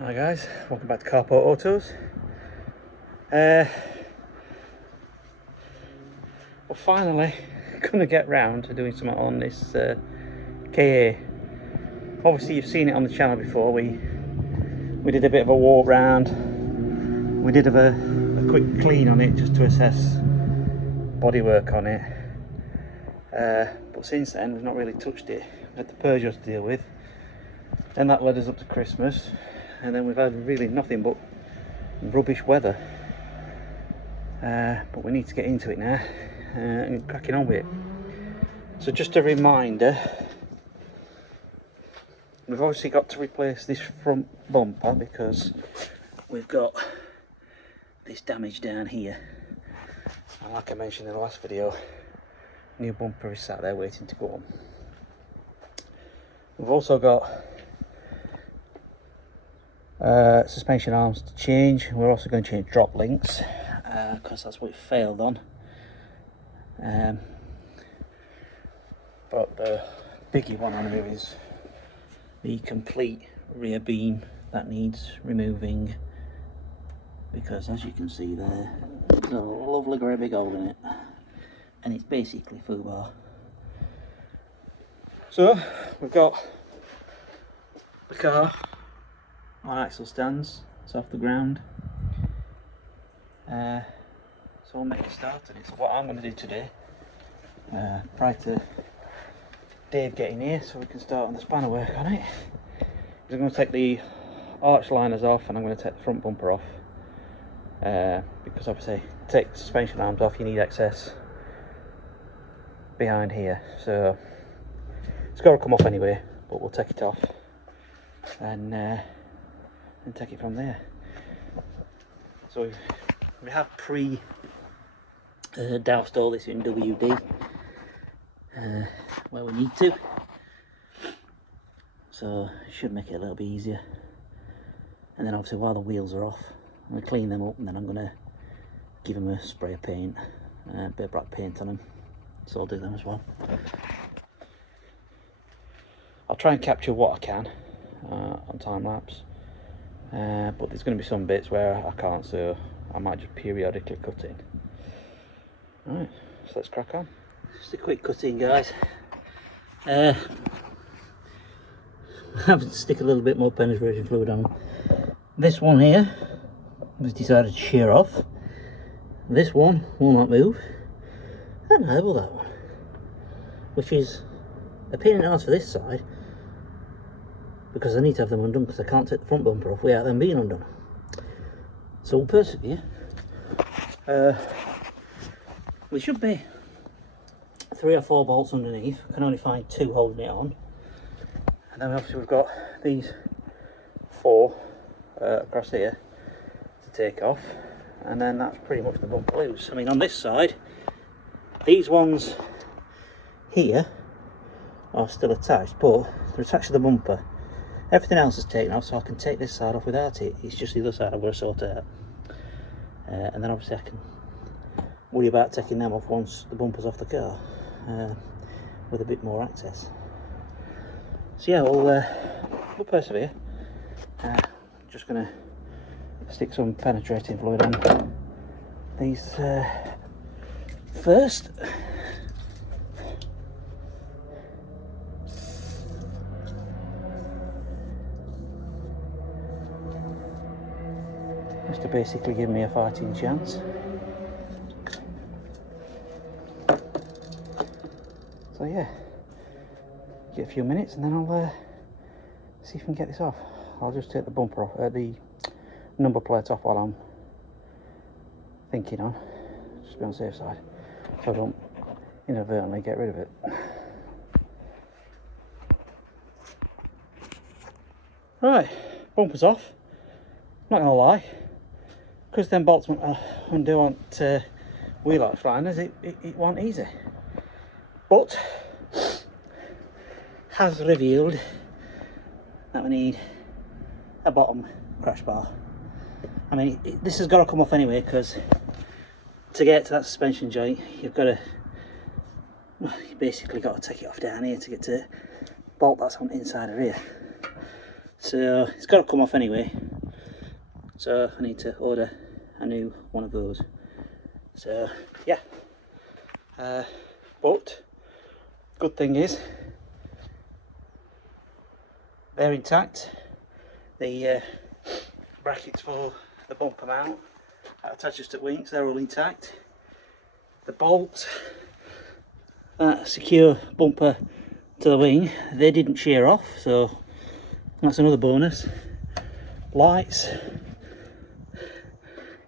Hi guys, welcome back to Carport Autos. We're finally going to get round to doing something on this KA. Obviously you've seen it on the channel before. We did a bit of a walk round. We did a quick clean on it just to assess bodywork on it. But since then we've not really touched it. We had the Peugeot to deal with. Then that led us up to Christmas. And then we've had really nothing but rubbish weather, but we need to get into it now and cracking on with it. So just a reminder, we've obviously got to replace this front bumper because we've got this damage down here, and like I mentioned in the last video, new bumper is sat there waiting to go on. We've also got suspension arms to change. We're also going to change drop links because that's what it failed on. But the biggie one on here is the complete rear beam that needs removing, because as you can see there, there's a lovely great big hole in it, and it's basically foobar. So we've got the car on axle stands, it's off the ground, so we'll make a start on it. So what I'm going to do today, prior to Dave getting here so we can start on the spanner work on it, is I'm going to take the arch liners off and I'm going to take the front bumper off, because obviously to take the suspension arms off you need access behind here, so it's got to come off anyway, but we'll take it off and take it from there. So we have doused all this in WD where we need to, so it should make it a little bit easier. And then obviously while the wheels are off, I'm going to clean them up, and then I'm going to give them a spray of paint, a bit of black paint on them, so I'll do them as well. I'll try and capture what I can on time lapse. But there's going to be some bits where I can't, so I might just periodically cut in. Alright, so let's crack on. Just a quick cut in, guys. I have to stick a little bit more penetration fluid on. This one here was decided to shear off. This one will not move. And how about that one? Which is a pain in the arse for this side, because I need to have them undone because I can't take the front bumper off without them being undone. So we'll persevere. There should be 3 or 4 bolts underneath. I can only find 2 holding it on. And then obviously we've got these 4 across here to take off. And then that's pretty much the bumper loose. I mean, on this side, these ones here are still attached, but they're attached to the bumper. Everything else is taken off, so I can take this side off without it. It's just the other side I've got to sort out. And then obviously I can worry about taking them off once the bumper's off the car, with a bit more access. So yeah, we'll persevere. Just going to stick some penetrating fluid on these first. Just to basically give me a fighting chance. So yeah, get a few minutes and then I'll see if I can get this off. I'll just take the bumper off, the number plate off while I'm thinking on, just be on the safe side, so I don't inadvertently get rid of it. Right, bumper's off. Not gonna lie, because them bolts undo on wheel arch liners, it wasn't easy, but has revealed that we need a bottom crash bar. I mean, this has got to come off anyway, because to get to that suspension joint you've got to, well, you basically got to take it off down here to get to the bolt that's on the inside of here. So it's got to come off anyway. so I need to order a new one of those. So yeah, but good thing is they're intact. The brackets for the bumper mount that attaches to wings, they're all intact. The bolts that secure bumper to the wing, they didn't shear off, so that's another bonus. Lights,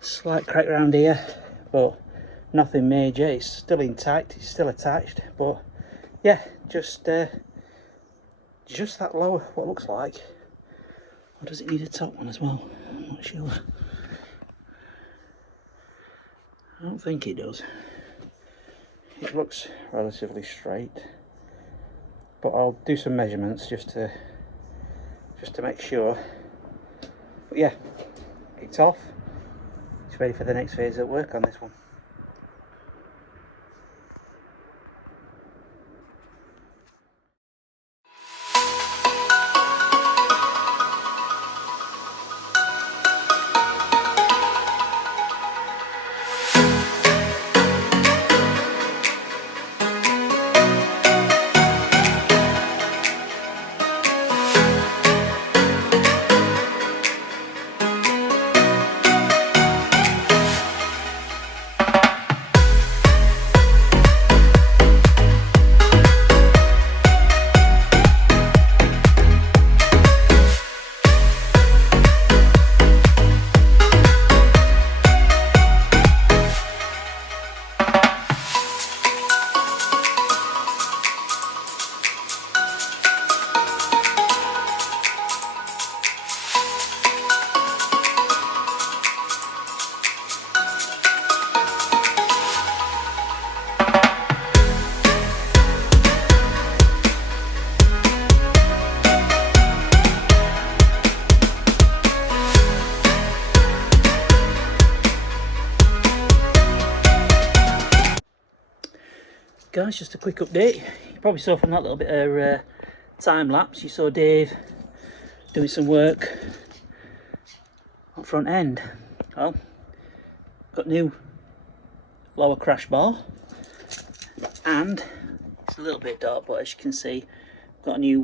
slight crack around here, but nothing major. It's still intact, it's still attached, but yeah, just that lower, what it looks like. Or does it need a top one as well? I'm not sure. I don't think it does. It looks relatively straight, but I'll do some measurements just to make sure. But yeah, it's off. It's ready for the next phase of work on this one. Guys, just a quick update. You probably saw from that little bit of time lapse, you saw Dave doing some work on front end. Well, got new lower crash bar, and it's a little bit dark, but as you can see, got a new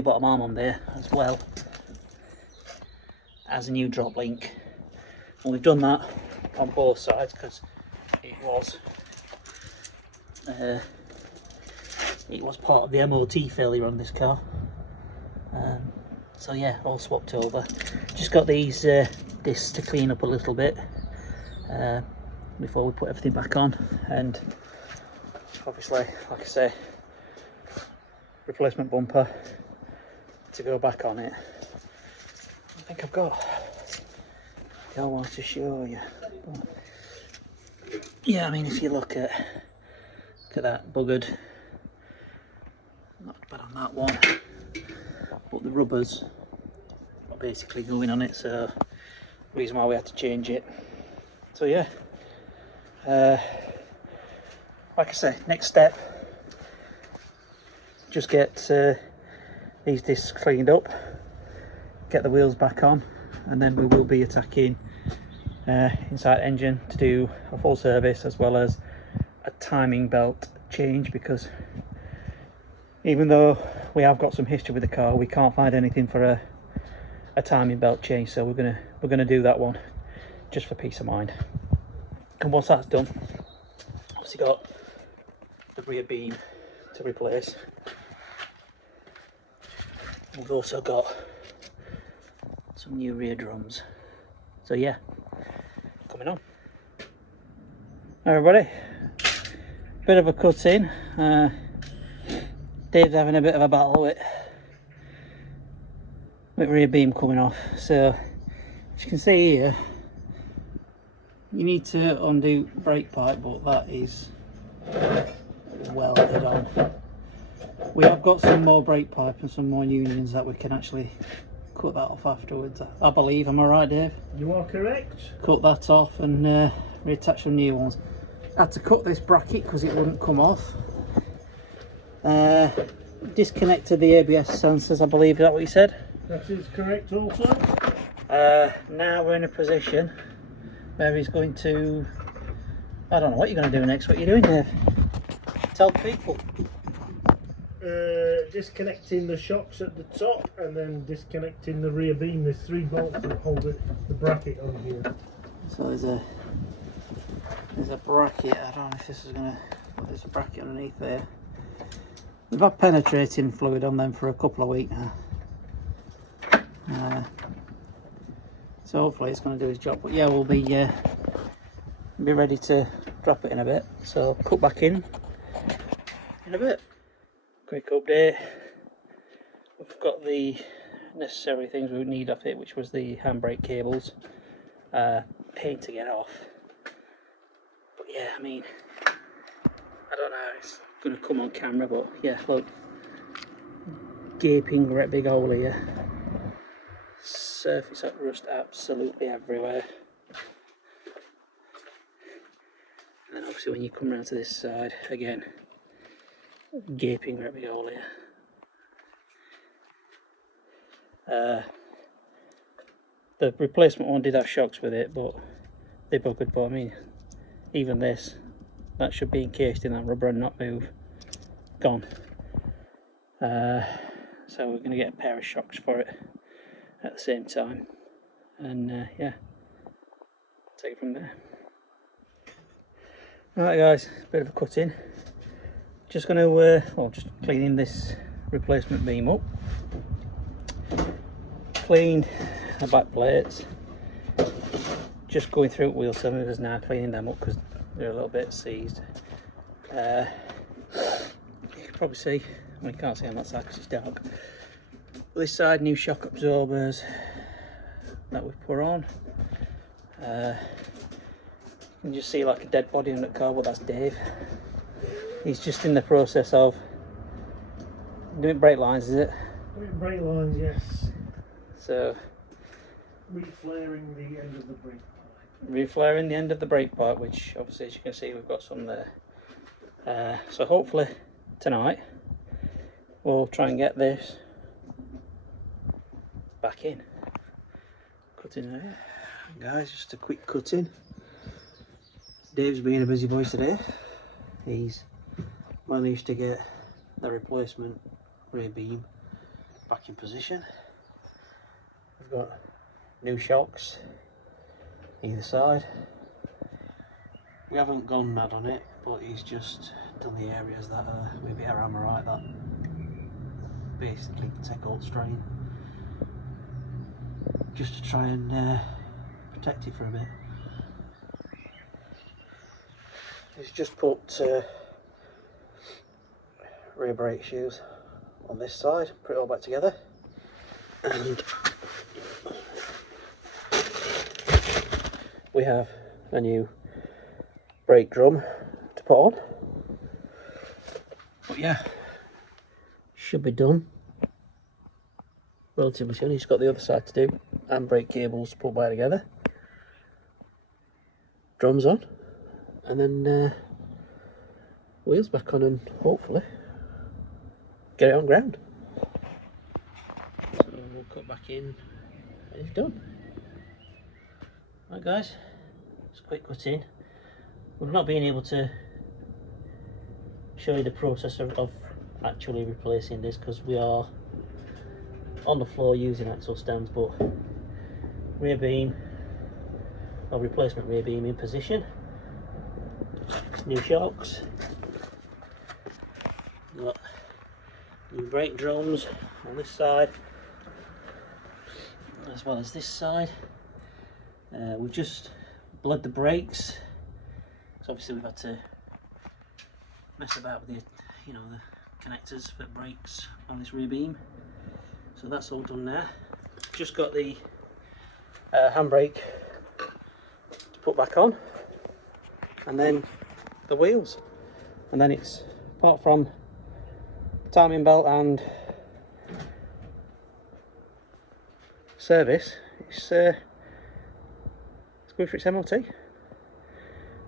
bottom arm on there, as well as a new drop link. And we've done that on both sides because it was part of the MOT failure on this car. So yeah, all swapped over. Just got these discs to clean up a little bit before we put everything back on, and obviously, like I say, replacement bumper to go back on it. I think I've got one to show you. But yeah, I mean, if you look at that buggered, not bad on that one, but the rubbers are basically going on it, so reason why we had to change it. So yeah, like I say, next step, just get these discs cleaned up, get the wheels back on, and then we will be attacking inside engine to do a full service as well as a timing belt change, because even though we have got some history with the car, we can't find anything for a timing belt change, so we're gonna do that one just for peace of mind. And once that's done, obviously got the rear beam to replace. We've also got some new rear drums. So yeah, coming on. Everybody, bit of a cut in. Dave's having a bit of a battle with rear beam coming off. So as you can see here, you need to undo brake pipe, but that is welded on. We have got some more brake pipe and some more unions that we can actually cut that off afterwards, I believe. Am I right, Dave? You are correct. Cut that off and reattach some new ones. I had to cut this bracket because it wouldn't come off. Disconnected the ABS sensors, I believe. Is that what you said? That is correct also. Now we're in a position where he's going to, I don't know what you're going to do next. What are you doing there? Tell people. Disconnecting the shocks at the top and then disconnecting the rear beam. There's 3 bolts that hold the bracket on here. So there's a bracket. I don't know if this is going to, there's a bracket underneath there. We've had penetrating fluid on them for a couple of weeks now. So hopefully it's going to do its job. But yeah, we'll be ready to drop it in a bit. So cut back in a bit. Quick update. We've got the necessary things we would need off it, which was the handbrake cables. Pain to get off. But yeah, I mean, I don't know how it's going to come on camera, but yeah, look. Gaping great big hole here. Surface of rust absolutely everywhere. And then obviously when you come around to this side, again, gaping great big hole here. The replacement one did have shocks with it, but they buggered. But I mean, even this, that should be encased in that rubber and not move. Gone. So we're going to get a pair of shocks for it at the same time, and yeah, take it from there. Alright guys, bit of a cut in. Just going to, just cleaning this replacement beam up. Cleaned the back plates. Just going through wheel cylinders now, cleaning them up because they're a little bit seized. You can probably see, well, you can't see on that side because it's dark. This side, new shock absorbers that we've put on. You can just see like a dead body under the car, but that's Dave. He's just in the process of doing brake lines, is it? Doing brake lines, yes. So reflaring the end of the brake pipe. Reflaring the end of the brake pipe, which obviously, as you can see, we've got some there. So hopefully tonight we'll try and get this back in. Cutting there, guys. Just a quick cutting. Dave's being a busy boy today. He's managed to get the replacement rear beam back in position. We've got new shocks either side. We haven't gone mad on it, but he's just done the areas that are maybe a hammerite that basically take all strain, just to try and protect it for a bit. He's just put rear brake shoes on this side, put it all back together, and we have a new brake drum to put on. But yeah, should be done relatively soon. He's got the other side to do, and brake cables put back together, drums on, and then wheels back on, and hopefully get it on ground. So we'll cut back in and it's done. Right guys, just a quick cut in. We've not been able to show you the process of actually replacing this because we are on the floor using axle stands, but rear beam or replacement rear beam in position. New shocks. Got new brake drums on this side as well as this side. We've just bled the brakes, so obviously we've had to mess about with the connectors for brakes on this rear beam. So that's all done there. Just got the handbrake to put back on, and then the wheels, and then it's, apart from timing belt and service, it's good for its MOT.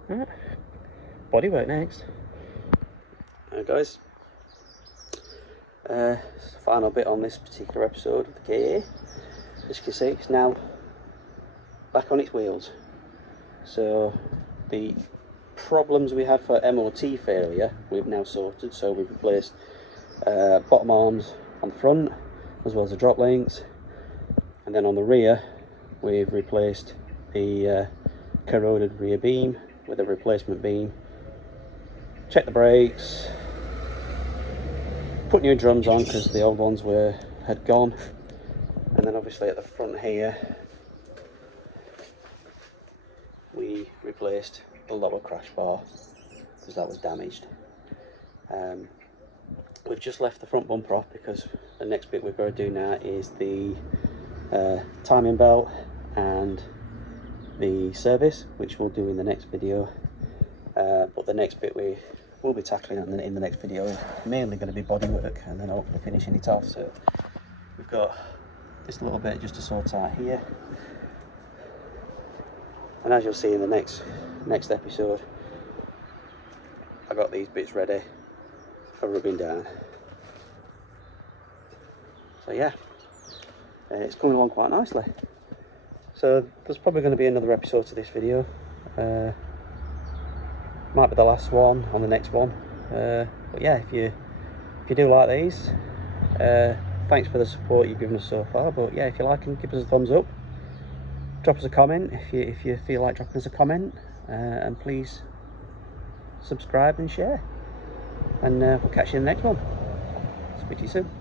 Right. Bodywork next. Guys, final bit on this particular episode of the KA. As you can see, it's now back on its wheels. So the problems we had for MOT failure we've now sorted. So we've replaced bottom arms on the front as well as the drop links, and then on the rear we've replaced the corroded rear beam with a replacement beam, checked the brakes, put new drums on because the old ones had gone, and then obviously at the front here we replaced the lower crash bar because that was damaged. We've just left the front bumper off because the next bit we've got to do now is the timing belt and the service, which we'll do in the next video. But the next bit we will be tackling in the next video is mainly going to be bodywork and then hopefully finishing it off. So we've got this little bit just to sort out here, and as you'll see in the next episode, I got these bits ready for rubbing down. So yeah, it's coming along quite nicely. So there's probably going to be another episode to this video. Might be the last one on the next one. But yeah, if you do like these, thanks for the support you've given us so far. But yeah, if you like them, give us a thumbs up. Drop us a comment if you feel like dropping us a comment, and please subscribe and share. And we'll catch you in the next one. Speak to you soon.